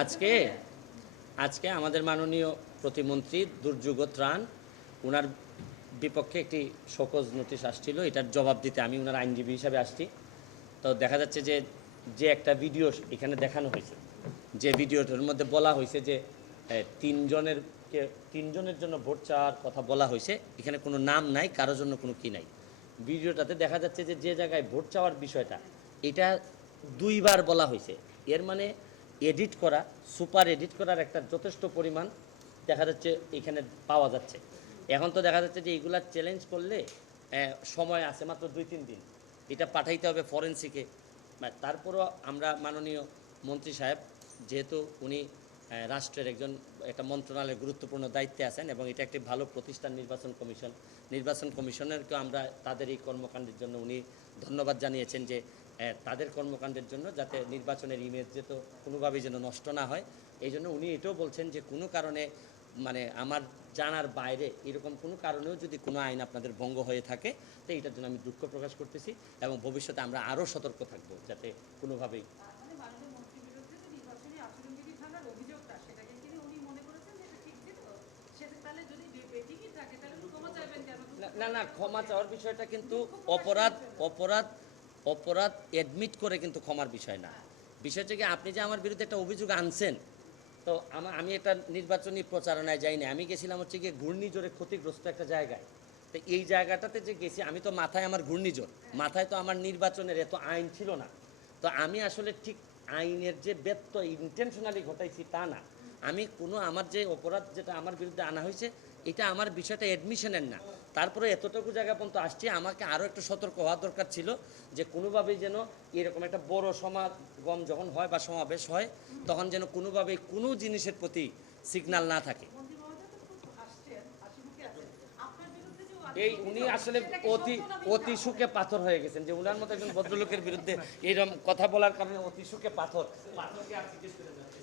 আজকে আজকে আমাদের মাননীয় প্রতিমন্ত্রী দুর্যোগ ত্রাণ ওনার বিপক্ষে একটি শোকজ নোটিশ আসছিল, এটার জবাব দিতে আমি ওনার আইনজীবী হিসাবে আসছি। তো দেখা যাচ্ছে যে যে একটা ভিডিও এখানে দেখানো হয়েছে, যে ভিডিওটার মধ্যে বলা হয়েছে যে তিনজনের জন্য ভোট চাওয়ার কথা বলা হয়েছে, এখানে কোনো নাম নাই, কারোর জন্য কোনো কি নাই। ভিডিওটাতে দেখা যাচ্ছে যে যে জায়গায় ভোট চাওয়ার বিষয়টা এটা দুইবার বলা হয়েছে। এর মানে এডিট করা, সুপার এডিট করার একটা যথেষ্ট পরিমাণ দেখা যাচ্ছে এখানে পাওয়া যাচ্ছে। এখন তো দেখা যাচ্ছে যে এইগুলা চ্যালেঞ্জ করলে সময় আছে মাত্র 2-3 দিন, এটা পাঠাইতে হবে ফরেন্সিকে। তারপরও আমরা মাননীয় মন্ত্রী সাহেব, যেহেতু উনি রাষ্ট্রের একটা মন্ত্রণালয়ের গুরুত্বপূর্ণ দায়িত্বে আছেন এবং এটা একটি ভালো প্রতিষ্ঠান নির্বাচন কমিশনেরকে আমরা তাদের এই কর্মকাণ্ডের জন্য উনি ধন্যবাদ জানিয়েছেন যে তাদের কর্মকাণ্ডের জন্য যাতে নির্বাচনের ইমেজ যেহেতু কোনোভাবেই যেন নষ্ট না হয়। এই জন্য উনি এটাও বলছেন যে কোনো কারণে মানে আমার জানার বাইরে এরকম কোনো কারণেও যদি কোনো আইন আপনাদের ভঙ্গ হয়ে থাকে তো এটার জন্য আমি দুঃখ প্রকাশ করতেছি এবং ভবিষ্যতে আমরা আরও সতর্ক থাকব যাতে কোনোভাবেই। না না, ক্ষমা চাওয়ার বিষয়টা কিন্তু অপরাধ অপরাধ অপরাধ অ্যাডমিট করে কিন্তু ক্ষমার বিষয় না। বিষয় হচ্ছে কি, আপনি যে আমার বিরুদ্ধে একটা অভিযোগ আনছেন, তো আমি একটা নির্বাচনী প্রচারণায় যাইনি, আমি গেছিলাম হচ্ছে গিয়ে ঘূর্ণিঝড়ে ক্ষতিগ্রস্ত একটা জায়গায়। তো এই জায়গাটাতে যে গেছি, আমি তো মাথায় আমার ঘূর্ণিঝড়, মাথায় তো আমার নির্বাচনের এত আইন ছিল না। তো আমি আসলে ঠিক আইনের যে ব্যত্যয় ইন্টেনশনালি ঘটাইছি তা না। আমি কোনো আমার যে অপরাধ যেটা আমার বিরুদ্ধে আনা হয়েছে এটা আমার বিষয়টা অ্যাডমিশনের না। তারপরে এতটুকু জায়গা পর্যন্ত আসছি, আমাকে আরও একটু সতর্ক হওয়া দরকার ছিল যে কোনোভাবেই যেন এরকম একটা বড় সমাগম যখন হয় বা সমাবেশ হয় তখন যেন কোনোভাবেই কোনো জিনিসের প্রতি সিগন্যাল না থাকে। এই উনি আসলে অতি অতি সুখে পাথর হয়ে গেছেন, যে উনার মতো একজন ভদ্রলোকের বিরুদ্ধে এরকম কথা বলার কারণে অতি সুখে পাথরকে আর জিজ্ঞেস করে যাচ্ছে।